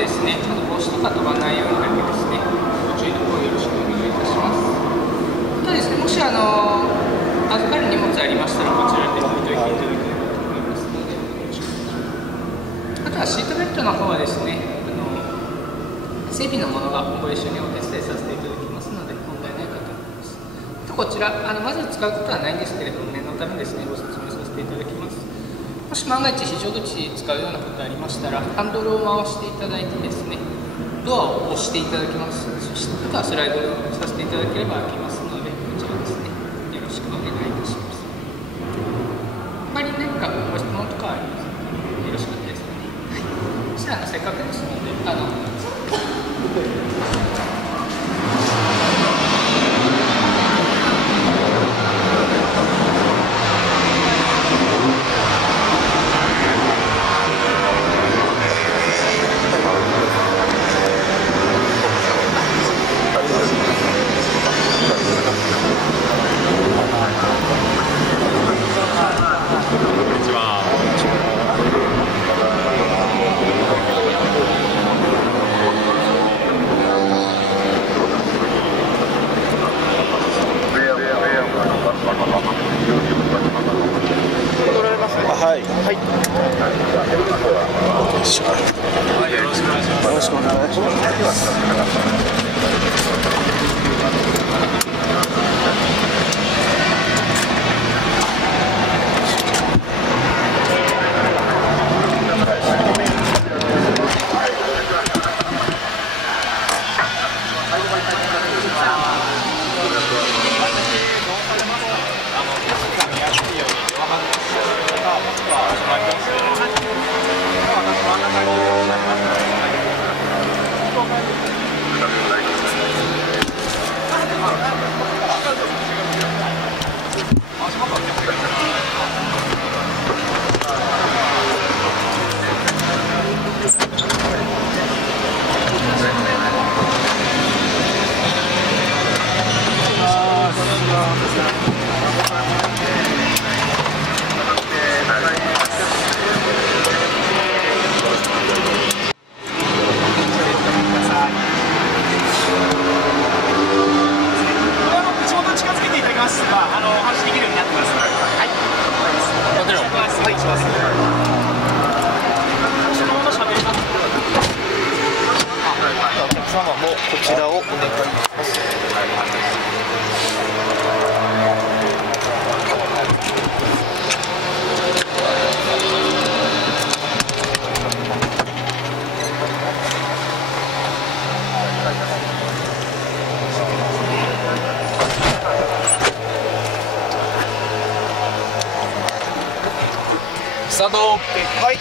ですね、帽子とか飛ばないようにだけですね、ご注意の方よろしくお願いいたします。あとですね、もし預かる荷物ありましたら、こちらで置いといていただければと思いますので、よろしくお願いします。あとはシートベルトの方はですね、整備のものがご一緒にお手伝いさせていただきますので、問題ないかと思います。こちら、まず使うことはないんですけれども、念のためですね、ご説明させていただきます。もし万が一非常口使うようなことありましたら、ハンドルを回していただいてですね、ドアを押していただきます。そしてあとはスライドさせていただければ開きますので、こちらですね、よろしくお願いいたします。他に何かご質問とかありますか？よろしかったですかね。はい。そしたらせっかくですので、はい。はい。よろしくお願いします。よろしくお願いします。こちらをお願いします。スタート。はい。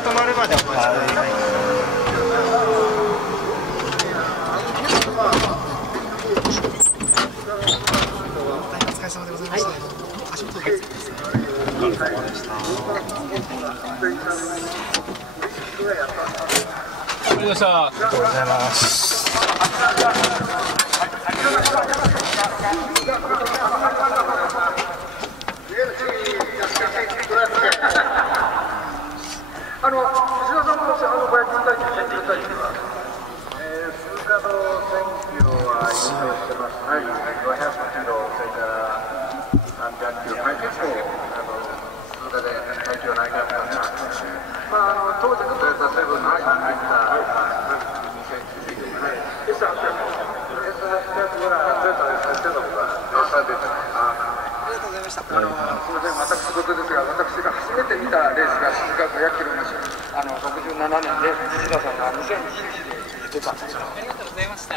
が止まるまでお待ちください。お疲れ様でございました。足元で。お疲れ様でした。ありがとうございました。ありがとうございます。私事ですが、私が初めて見たレースが鈴鹿500キロの67年で、土田さんが2021年に出たんですよ。ありがとうございました。